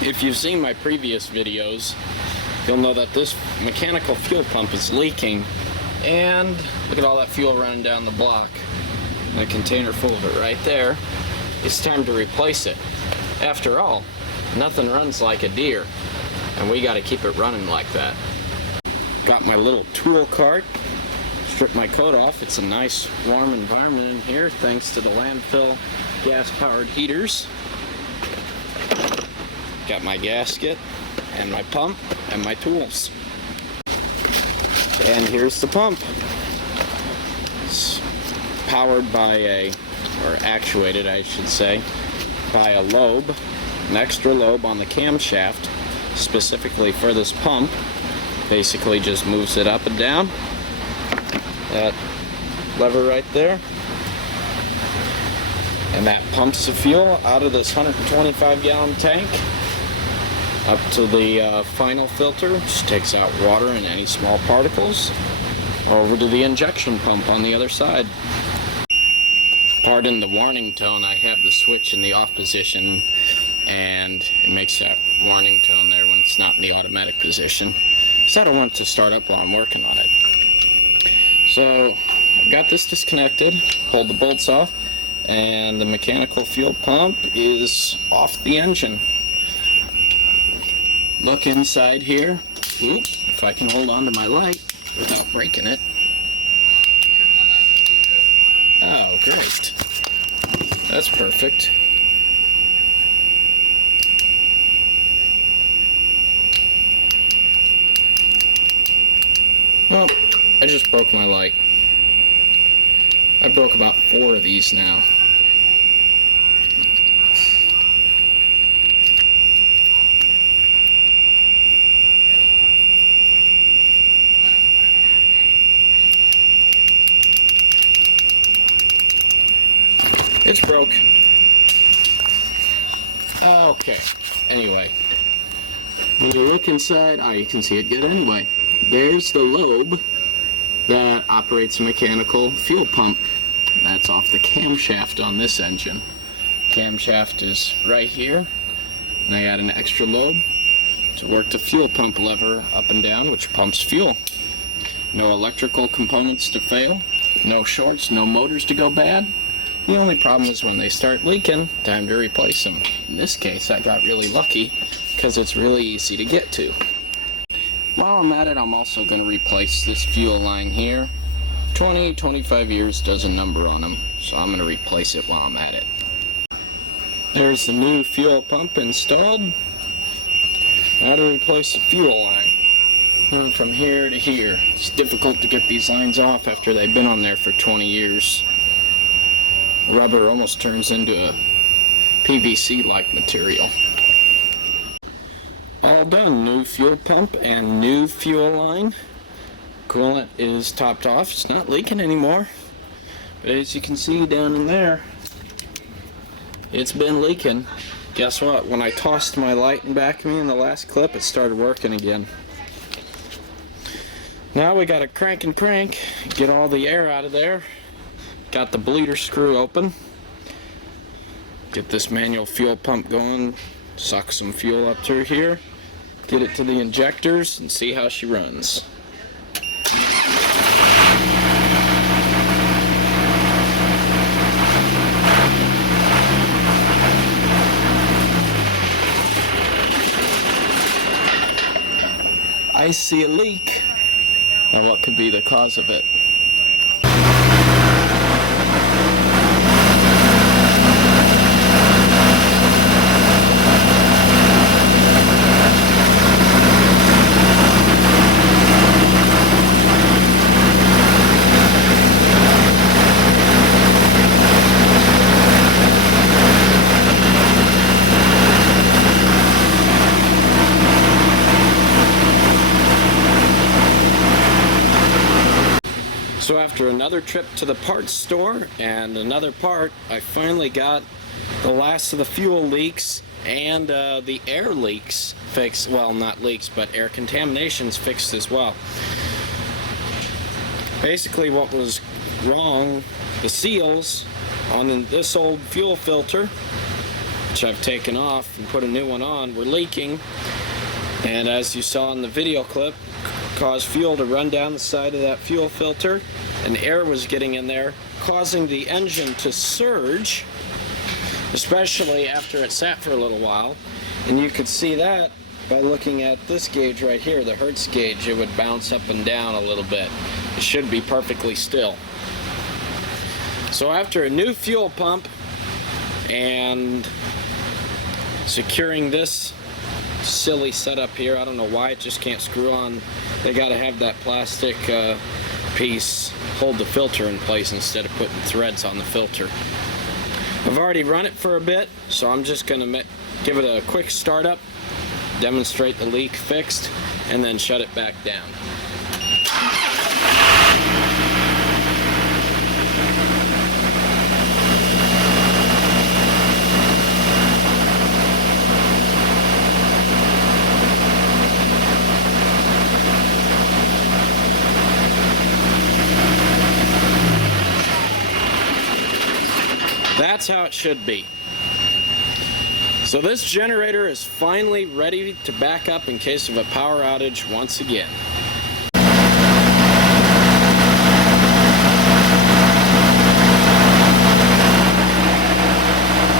If you've seen my previous videos, you'll know that this mechanical fuel pump is leaking, and look at all that fuel running down the block. And a container full of it right there. It's time to replace it. After all, nothing runs like a Deere, and we got to keep it running like that. Got my little tool cart. Strip my coat off. It's a nice warm environment in here thanks to the landfill gas-powered heaters. Got my gasket and my pump and my tools. And here's the pump. It's powered by or actuated I should say, by a lobe, an extra lobe on the camshaft specifically for this pump. Basically just moves it up and down. That lever right there, and that pumps the fuel out of this 125-gallon tank up to the final filter, which takes out water and any small particles, over to the injection pump on the other side. Pardon the warning tone, I have the switch in the off position and it makes that warning tone there when it's not in the automatic position, so I don't want it to start up while I'm working on it. So I've got this disconnected, pulled the bolts off, and the mechanical fuel pump is off the engine. Look inside here. Oop, if I can hold on to my light without breaking it. Oh, great. That's perfect. Well, I just broke my light. I broke about 4 of these now. It's broke. Okay. Anyway. When you look inside, you can see it good anyway. There's the lobe that operates a mechanical fuel pump. That's off the camshaft on this engine. Camshaft is right here, and I add an extra lobe to work the fuel pump lever up and down, which pumps fuel. No electrical components to fail, no shorts, no motors to go bad. The only problem is when they start leaking, time to replace them. In this case, I got really lucky because it's really easy to get to. While I'm at it, I'm also going to replace this fuel line here. 25 years does a number on them, so I'm going to replace it while I'm at it. There's the new fuel pump installed. Now to replace the fuel line. Moving from here to here. It's difficult to get these lines off after they've been on there for 20 years. Rubber almost turns into a PVC-like material. All done. New fuel pump and new fuel line. Coolant is topped off. It's not leaking anymore. But as you can see down in there, it's been leaking. Guess what? When I tossed my light in back of me in the last clip, it started working again. Now we gotta crank and crank, get all the air out of there. Got the bleeder screw open. Get this manual fuel pump going. Suck some fuel up through here. Get it to the injectors and see how she runs. I see a leak. Now what could be the cause of it? So after another trip to the parts store and another part, I finally got the last of the fuel leaks and the air leaks fixed. Well, not leaks, but air contaminations fixed as well. Basically what was wrong, the seals on this old fuel filter which I've taken off and put a new one on, were leaking, and as you saw in the video clip, caused fuel to run down the side of that fuel filter, and air was getting in there, causing the engine to surge, especially after it sat for a little while. And you could see that by looking at this gauge right here, the Hertz gauge. It would bounce up and down a little bit. It should be perfectly still. So after a new fuel pump and securing this silly setup here, I don't know why it just can't screw on. They got to have that plastic piece hold the filter in place instead of putting threads on the filter. I've already run it for a bit, so I'm just going to give it a quick startup, demonstrate the leak fixed, and then shut it back down. That's how it should be. So this generator is finally ready to back up in case of a power outage once again.